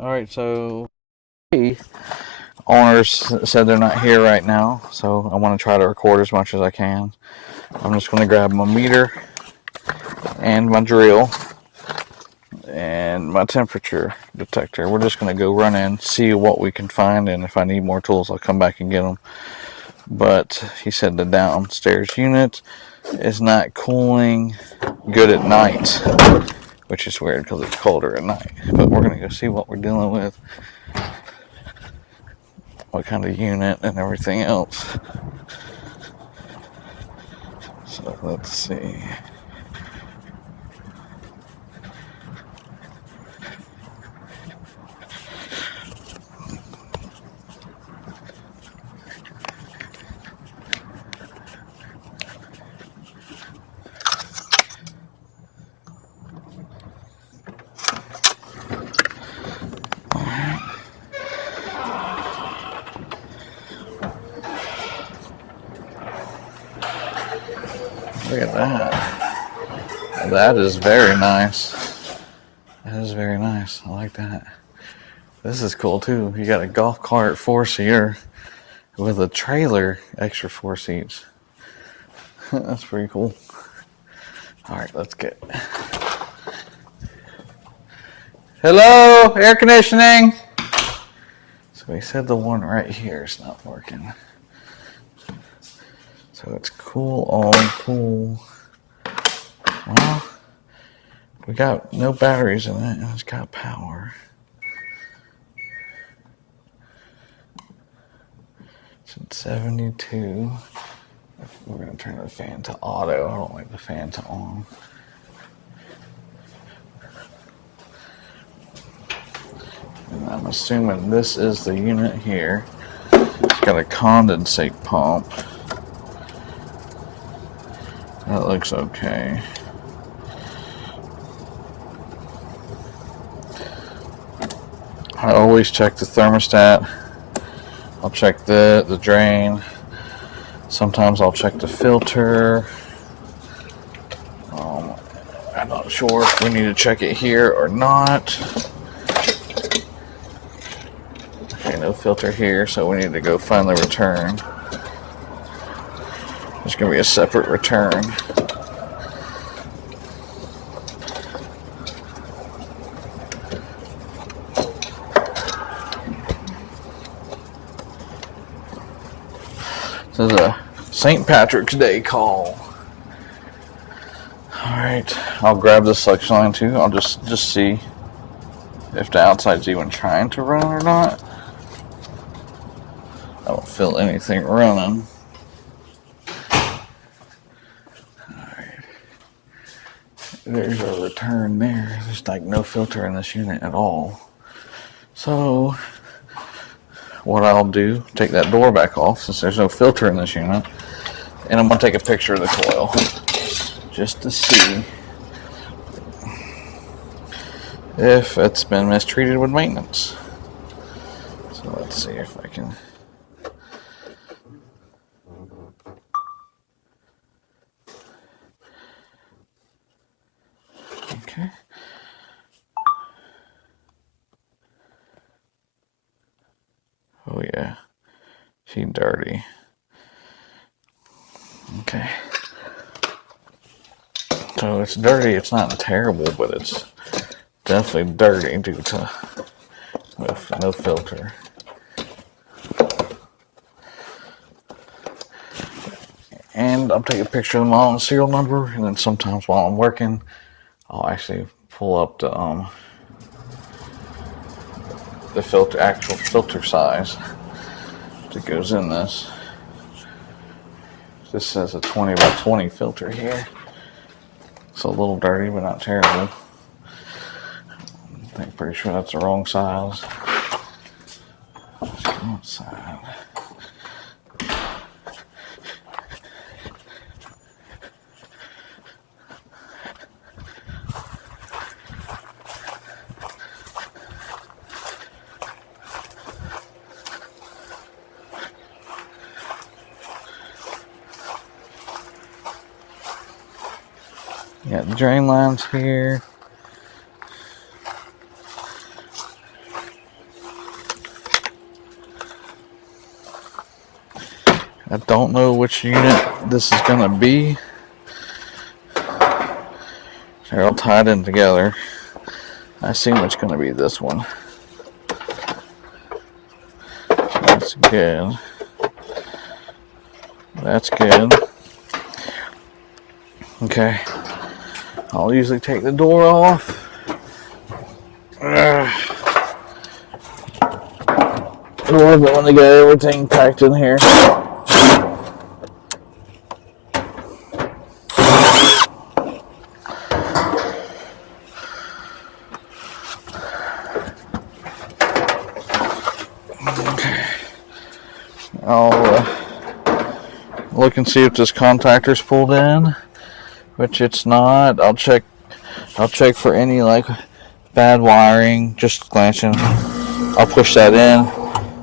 Alright, so the owners said they're not here right now, so I want to try to record as much as I can. I'm just going to grab my meter and my drill and my temperature detector. We're just going to go run in, see what we can find, and if I need more tools, I'll come back and get them. But he said the downstairs unit is not cooling good at night, which is weird because it's colder at night. But we're going to go see what we're dealing with, what kind of unit and everything else. So let's see. Look at that. That is very nice. That is very nice. I like that. This is cool too. You got a golf cart 4-seater with a trailer, extra 4 seats. That's pretty cool. Alright, let's get. Hello, air conditioning. So he said the one right here is not working. So it's cool on cool. Well, we got no batteries in it, and it's got power. It's at 72. We're going to turn the fan to auto. I don't like the fan to on. And I'm assuming this is the unit here. It's got a condensate pump. That looks okay. I always check the thermostat. I'll check the drain. Sometimes I'll check the filter. I'm not sure if we need to check it here or not. Okay, no filter here, so we need to go find the return. There's going to be a separate return. This is a St. Patrick's Day call. Alright, I'll grab the suction line too. I'll just see if the outside's even trying to run or not. I don't feel anything running. Alright. There's a return there. There's like no filter in this unit at all. So what I'll do, take that door back off since there's no filter in this unit, and I'm going to take a picture of the coil just to see if it's been mistreated with maintenance. So let's see if I can. Okay. Oh yeah, she's dirty. Okay. So it's dirty, it's not terrible, but it's definitely dirty due to with no filter. And I'll take a picture of my own serial number, and then sometimes while I'm working, I'll actually pull up the filter, actual filter size that goes in this. This says a 20 by 20 filter here. It's a little dirty, but not terrible. I'm pretty sure that's the wrong size. Let's go outside. Got the drain lines here. I don't know which unit this is going to be. They're all tied in together. I assume it's going to be this one. That's good. That's good. Okay. I'll usually take the door off. I love it when they got everything packed in here. Okay. I'll look and see if this contactor's pulled in, which it's not. I'll check for any like bad wiring, just glancing. I'll push that in.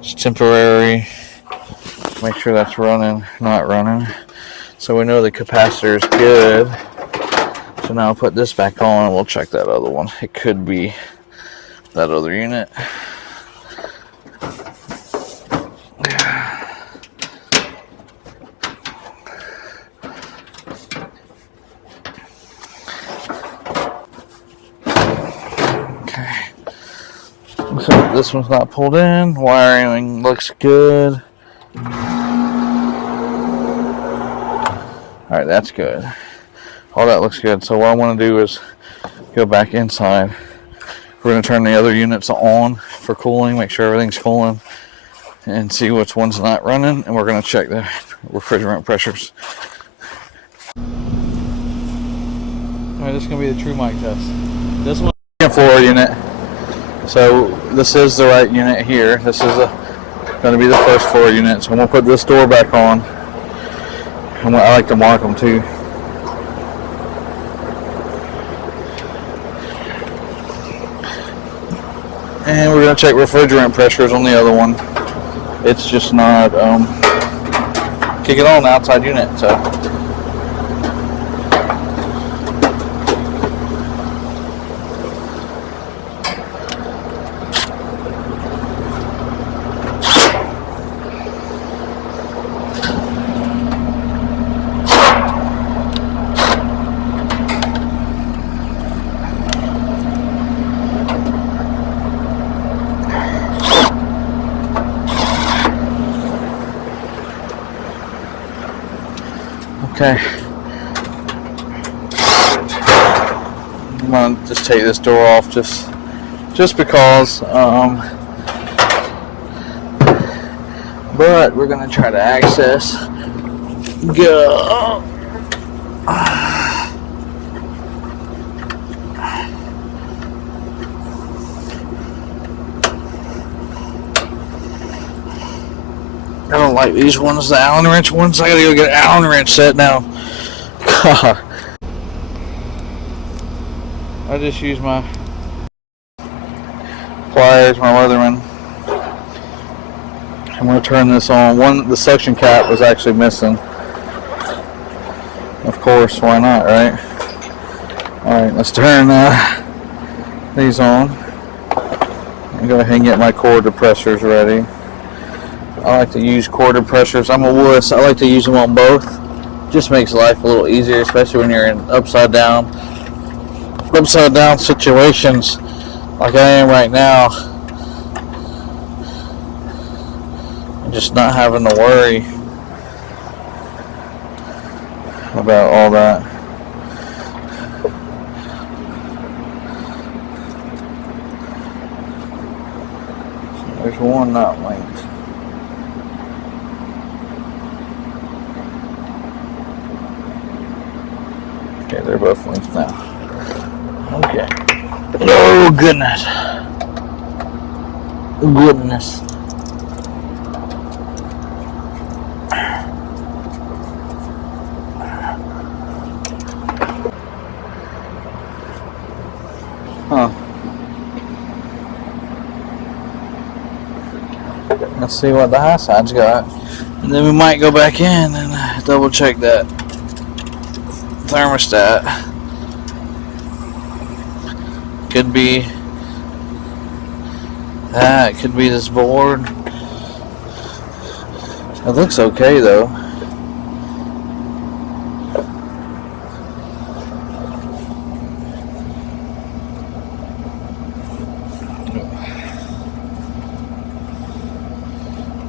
It's temporary. Make sure that's running, not running. So we know the capacitor is good. So now I'll put this back on and we'll check that other one. It could be that other unit. So this one's not pulled in. Wiring looks good. Alright, that's good. All that looks good. So what I want to do is go back inside. We're going to turn the other units on for cooling, make sure everything's cooling, and see which one's not running, and we're going to check the refrigerant pressures. Alright, this is going to be the true mic test. This one's the floor unit. So this is the right unit here. This is going to be the first floor unit. So I'm going to put this door back on. And I like to mark them too. And we're going to check refrigerant pressures on the other one. It's just not kicking on the outside unit. So. Okay, I'm gonna just take this door off just because, but we're gonna try to access. Go. I don't like these ones, the Allen wrench ones. I gotta go get an Allen wrench set now. God. I just use my pliers, my Leatherman. I'm gonna turn this on. The suction cap was actually missing. Of course, why not, right? Alright, let's turn these on. I'm go ahead and get my core depressors ready. I like to use core depressors. I'm a wuss. I like to use them on both. Just makes life a little easier, especially when you're in upside down situations like I am right now. And just not having to worry about all that. So there's one not linked. Okay, they're both linked now. Okay. Oh, goodness. Goodness. Huh. Let's see what the high side's got. And then we might go back in and double check that thermostat. Could be that, could be this board. It looks okay though.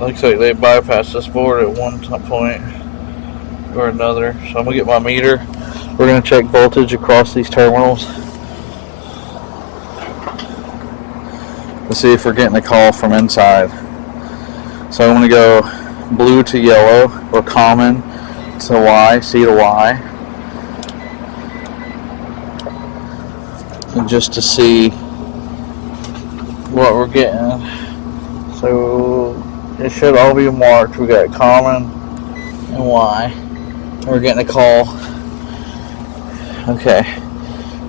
Looks like they bypassed this board at one point or another. So I'm gonna get my meter. We're gonna check voltage across these terminals to see if we're getting a call from inside. So I'm gonna go blue to yellow, or common to Y, C to Y, and just to see what we're getting. So it should all be marked. We got common and Y. We're getting a call. Okay,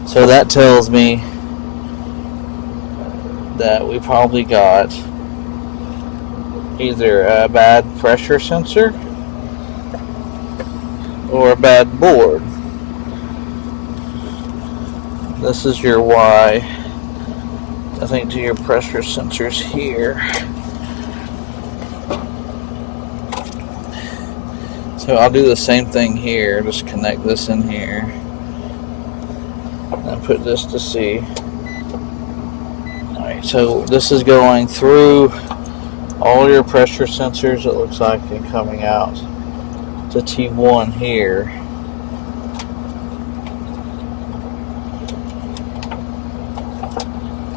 so that tells me that we probably got either a bad pressure sensor or a bad board. This is your Y, I think, to your pressure sensors here. So I'll do the same thing here, just connect this in here and put this to C. Alright, so this is going through all your pressure sensors, it looks like, and coming out to T1 here.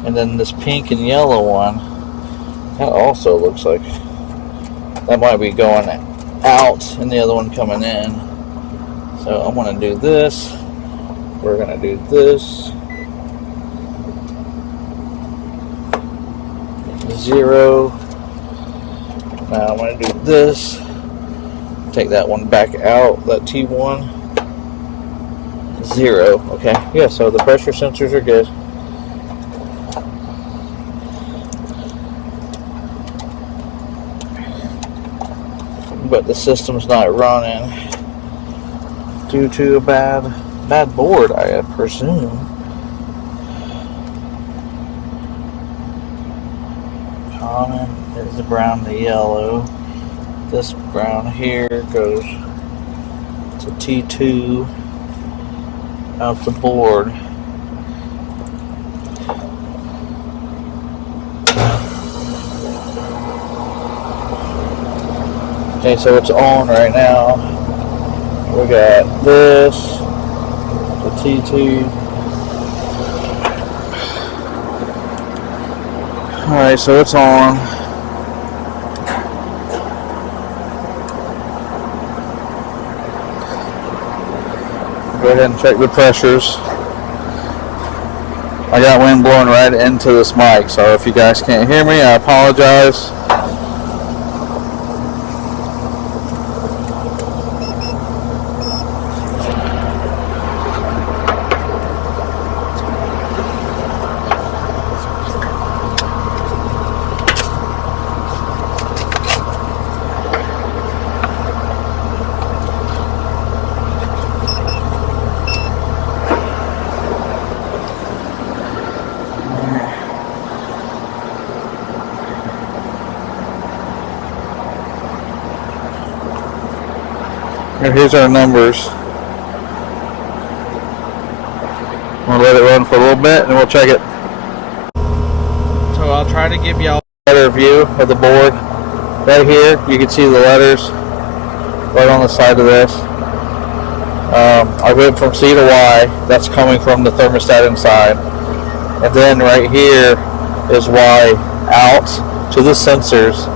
And then this pink and yellow one, that also looks like that might be going out and the other one coming in. So I'm going to do this. We're going to do this. 0. Now I'm going to do this. Take that one back out, that T1. 0. Okay, yeah, so the pressure sensors are good. But the system's not running due to a bad board, I presume. Common is the brown to yellow. This brown here goes to T2 out the board. Okay, so it's on right now. We got this, the T2. Alright, so it's on. Go ahead and check the pressures. I got wind blowing right into this mic, so if you guys can't hear me, I apologize. Here's our numbers. We'll let it run for a little bit and we'll check it. So I'll try to give y'all a better view of the board. Right here, you can see the letters right on the side of this. I went from C to Y. That's coming from the thermostat inside. And then right here is Y out to the sensors.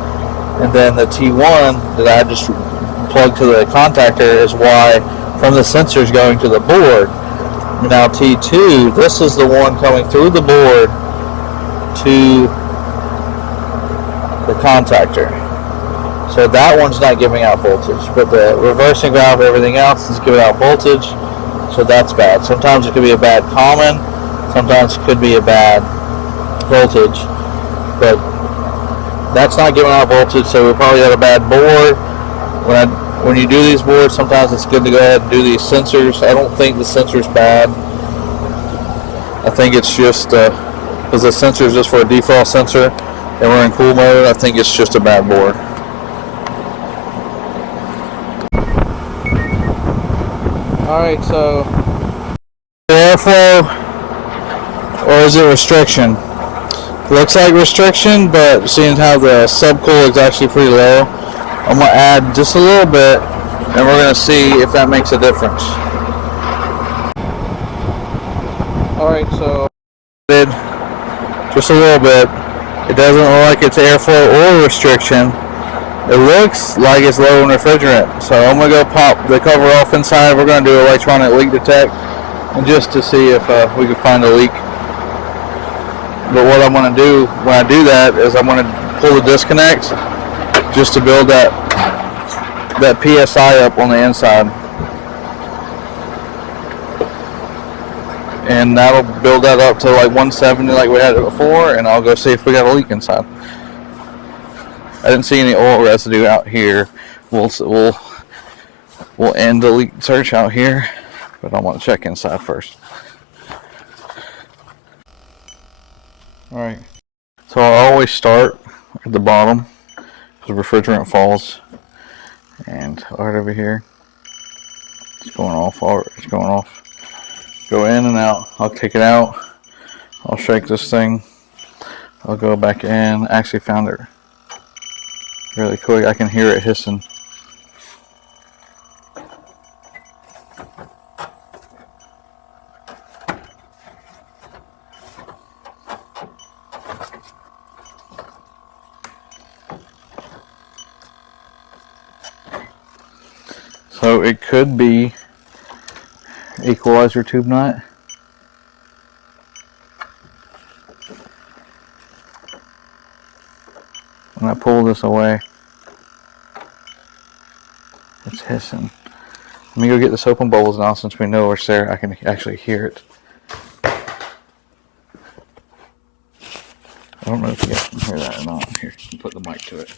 And then the T1 that I just plugged to the contactor is Y from the sensors going to the board. Now T2, this is the one coming through the board to the contactor. So that one's not giving out voltage, but the reversing valve, everything else is giving out voltage. So that's bad. Sometimes it could be a bad common, sometimes it could be a bad voltage, but that's not giving out voltage, so we probably got a bad board. When you do these boards, sometimes it's good to go ahead and do these sensors. I don't think the sensor's bad. I think it's just because the sensor is just for a defrost sensor and we're in cool mode, I think it's just a bad board. Alright, so airflow or is it restriction? Looks like restriction, but seeing how the subcool is actually pretty low, I'm going to add just a little bit and we're going to see if that makes a difference. Alright, so just a little bit. It doesn't look like it's airflow or restriction. It looks like it's low in refrigerant. So I'm going to go pop the cover off inside. We're going to do electronic leak detect and just to see if we can find a leak. But what I'm going to do when I do that is I'm going to pull the disconnect just to build that PSI up on the inside. And that'll build that up to like 170 like we had it before, and I'll go see if we got a leak inside. I didn't see any oil residue out here. We'll end the leak search out here, but I want to check inside first. Alright, so I always start at the bottom because refrigerant falls, and right over here it's going off. It's going off. Go in and out. I'll kick it out. I'll shake this thing. I'll go back in. Actually found it really quick. I can hear it hissing. So it could be equalizer tube nut. When I pull this away, it's hissing. Let me go get the soap and bubbles now since we know it's there. I can actually hear it. I don't know if you guys can hear that or not. Here, put the mic to it.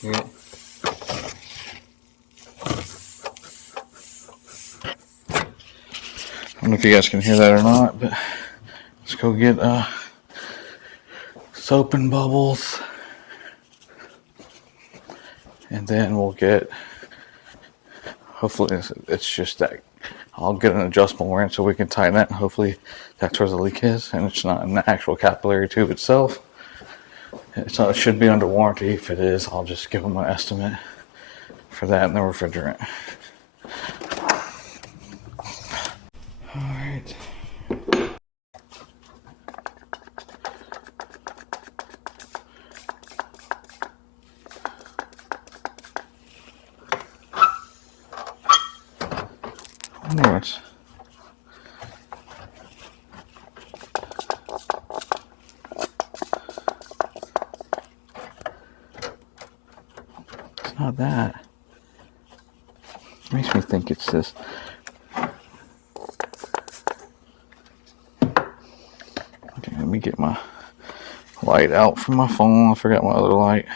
Hear it? I don't know if you guys can hear that or not, but let's go get soap and bubbles, and then we'll get, hopefully it's just that, I'll get an adjustable wrench so we can tighten it, and hopefully that's where the leak is, and it's not in the actual capillary tube itself. It should be under warranty. If it is, I'll just give them an estimate for that and the refrigerant. Alright. It's not that. It makes me think it's this. Okay, let me get my light out from my phone. I forgot my other light.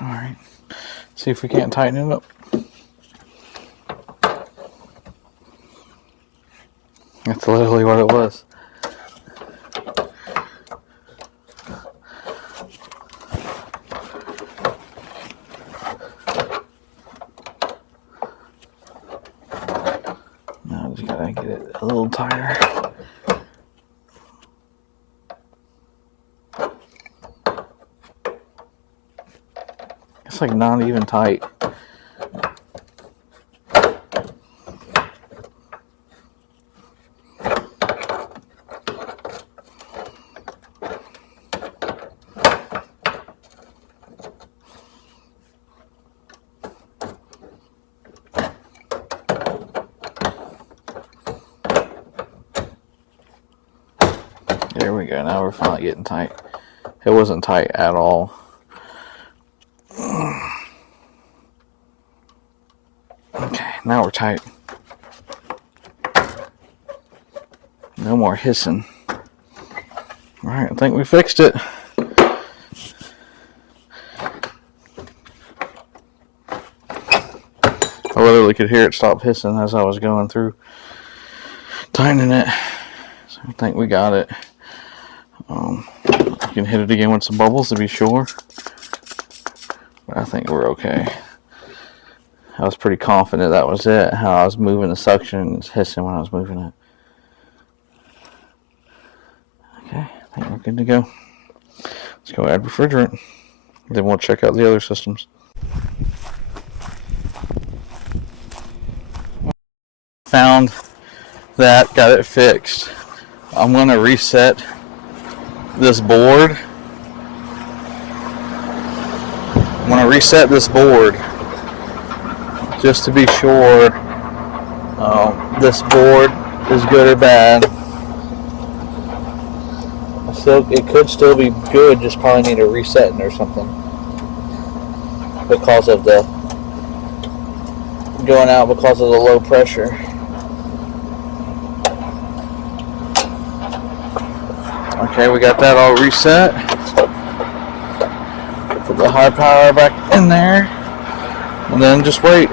Alright, see if we can't tighten it up. That's literally what it was. Now I just gotta get it a little tighter. It's like not even tight. There we go. Now we're finally getting tight. It wasn't tight at all. Okay, now we're tight. No more hissing. Alright, I think we fixed it. I literally could hear it stop hissing as I was going through tightening it. So I think we got it. You can hit it again with some bubbles to be sure. But I think we're okay. I was pretty confident that was it. How I was moving the suction and it's hissing when I was moving it. Okay, I think we're good to go. Let's go add refrigerant. Then we'll check out the other systems. Found that, got it fixed. I'm going to reset this board. I'm going to reset this board just to be sure this board is good or bad. It could still be good, just probably need a resetting or something because of the going out because of the low pressure. Okay, we got that all reset. Put the high power back in there and then just wait.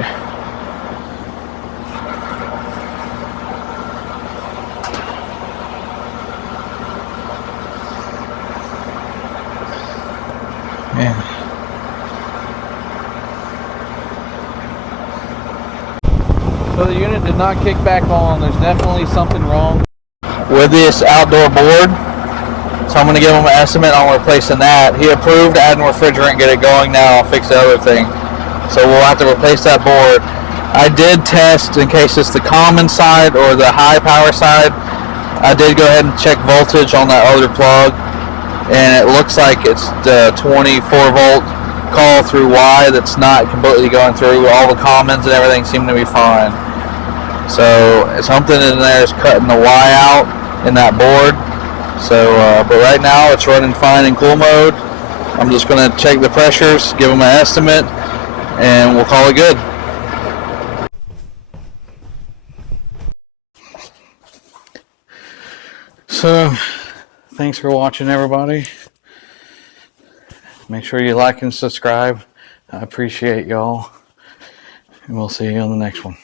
Yeah. So the unit did not kick back on. There's definitely something wrong with this outdoor board. So I'm going to give him an estimate on replacing that. He approved adding refrigerant, get it going now, I'll fix the other thing. So we'll have to replace that board. I did test in case it's the common side or the high power side. I did go ahead and check voltage on that other plug, and it looks like it's the 24 volt call through Y that's not completely going through. All the commons and everything seem to be fine. So something in there is cutting the Y out in that board. So, but right now it's running fine in cool mode. I'm just going to check the pressures, give them an estimate, and we'll call it good. So, thanks for watching, everybody. Make sure you like and subscribe. I appreciate y'all. And we'll see you on the next one.